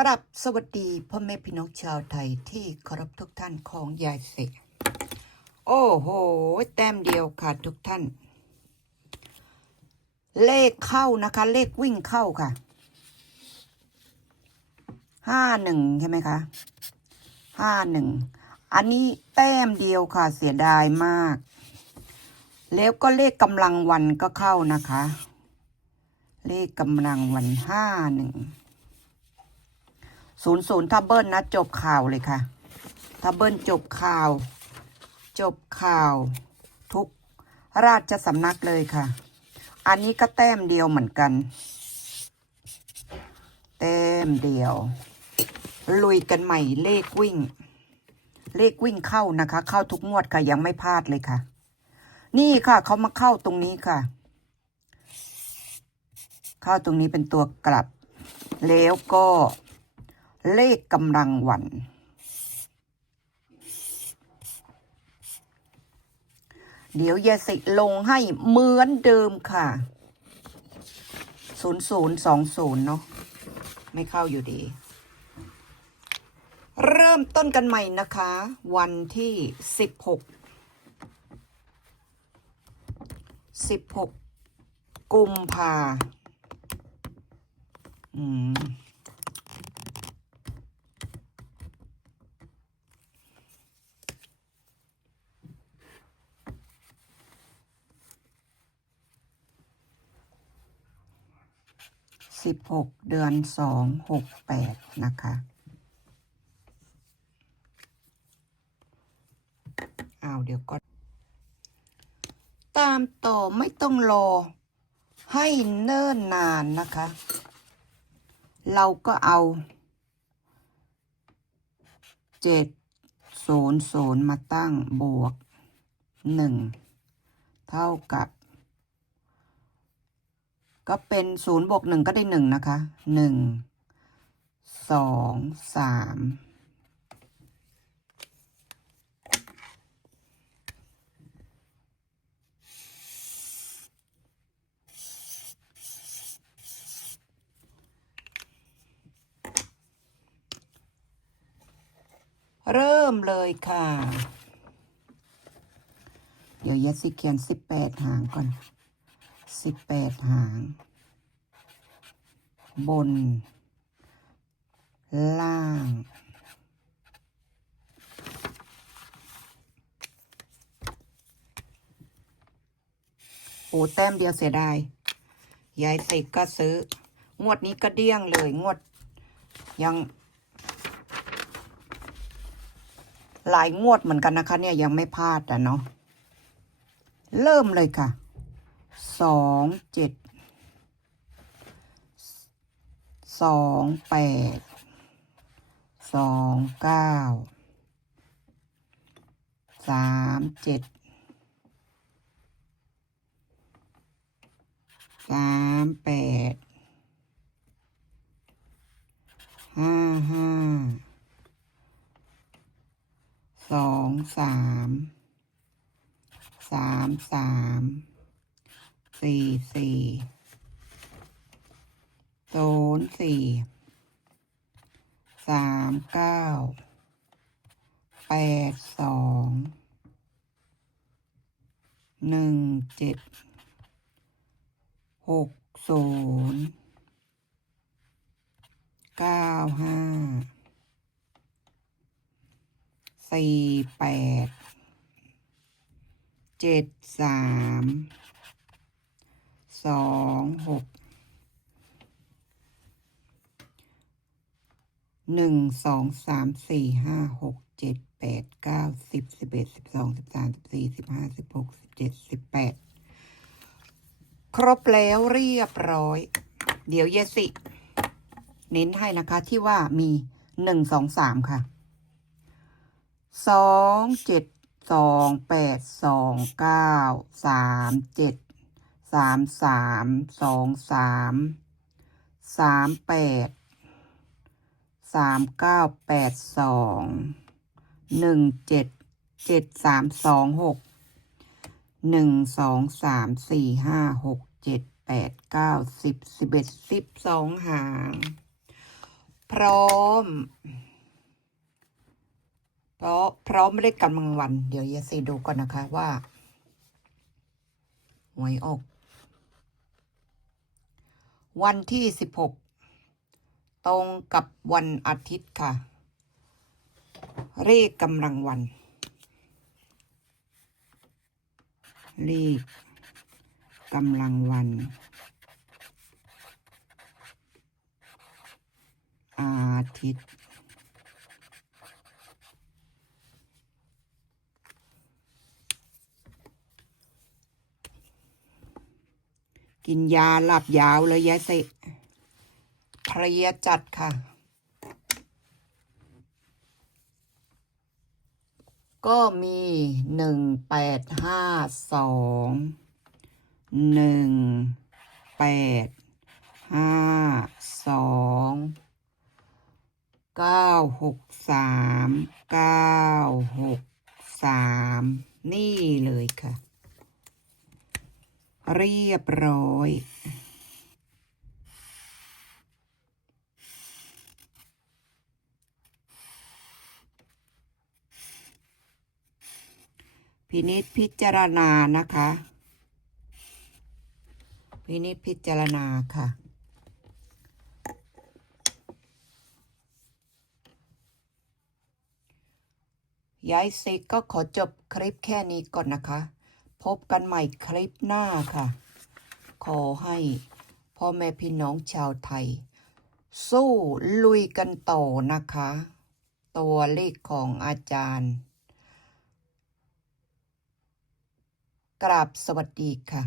กรับสวัสดีพ่อแม่พี่น้องชาวไทยที่เคารพทุกท่านของยายเสกโอ้โห แต้มเดียวค่ะทุกท่าน เลขเข้านะคะ เลขวิ่งเข้าค่ะห้าหนึ่งใช่ไหมคะห้าหนึ่งอันนี้แต้มเดียวค่ะเสียดายมาก แล้วก็เลขกำลังวันก็เข้านะคะ เลขกำลังวันห้าหนึ่ง ศูนย์ศูนย์ถ้าเบิลนะ จบข่าวเลยค่ะถ้าเบิลจบข่าว จบข่าว ทุกราชสำนักเลยค่ะ อันนี้ก็แต้มเดียวเหมือนกัน แต้มเดียว ลุยกันใหม่เลขวิ่ง เลขวิ่งเข้านะคะ เข้าทุกงวดค่ะยังไม่พลาดเลยค่ะ นี่ค่ะเขามาเข้าตรงนี้ค่ะ เข้าตรงนี้เป็นตัวกลับ แล้วก็ เลขกำลังวัน เดี๋ยวยาสิลงให้เหมือนเดิมค่ะศูนย์ศูนย์สองศูนย์เนาะไม่เข้าอยู่ดี เริ่มต้นกันใหม่นะคะ วันที่สิบหกสิบหกกุมภาอืม สิบหกเดือนสองหกแปดนะคะ เอาเดี๋ยวก็ตามต่อไม่ต้องรอ ให้เนิ่นนานนะคะ เราก็เอาเจ็ดศูนย์ศูนย์มาตั้งบวกหนึ่งเท่ากับ ก็เป็นศูนย์บวกหนึ่งก็ได้หนึ่งนะคะหนึ่งสองสามเริ่มเลยค่ะ เดี๋ยวเยัดสิเขียนสิบแปดหางก่อน สิบแปดหาง บน ล่าง โอ้แต้มเดียวเสียดาย ยายสิก็ซื้อ งวดนี้ก็เดี้ยงเลย งวด ยัง หลายงวดเหมือนกันนะคะเนี่ย ยังไม่พลาดอะเนาะ เริ่มเลยค่ะ สองเจ็ดสองแปดสองเก้าสามเจ็ดสามแปดห้าห้าสองสามสามสาม สี่สี่ศูนย์สี่สามเก้าแปดสองหนึ่งเจ็ดหกศูนย์เก้าห้าสี่แปดเจ็ดสาม สองหกหนึ่งสองสามสี่ห้าหกเจ็ดแปดเก้าสิบสิบเอ็ดสิบสองสิบสามสิบสี่สิบห้าสิบหกสิบเจ็ดสิบแปดครบแล้วเรียบร้อย เดี๋ยวเยสิ เน้นให้นะคะที่ว่ามีหนึ่งสองสามค่ะสองเจ็ดสองแปดสองเก้าสามเจ็ด สามสามสองสามสามแปดสามเก้าแปดสองหนึ่งเจ็ดเจ็ดสามสองหกหนึ่งสองสามสี่ห้าหกเจ็ดแปดเก้าสิบสิบเอ็ดสิบสองหาง พร้อม เพราะพร้อมไม่ได้กำลังวัน เดี๋ยวยาซีดูก่อนนะคะว่าหวยออก วันที่สิบหกตรงกับวันอาทิตย์ค่ะ เลขกำลังวัน เลขกำลังวันอาทิตย์ กินยาหลับยาวเลยยายสิเพลียจัดค่ะ ก็มีหนึ่งแปดห้าสองหนึ่งแปดห้าสองเก้าหกสามเก้าหกสามนี่เลยค่ะ เรียบร้อย พินิจพิจารณานะคะ พินิจพิจารณาค่ะยายซิกก็ขอจบคลิปแค่นี้ก่อนนะคะ พบกันใหม่คลิปหน้าค่ะ ขอให้พ่อแม่พี่น้องชาวไทย สู้ลุยกันต่อนะคะ ตัวเลขของอาจารย์กราบสวัสดีค่ะ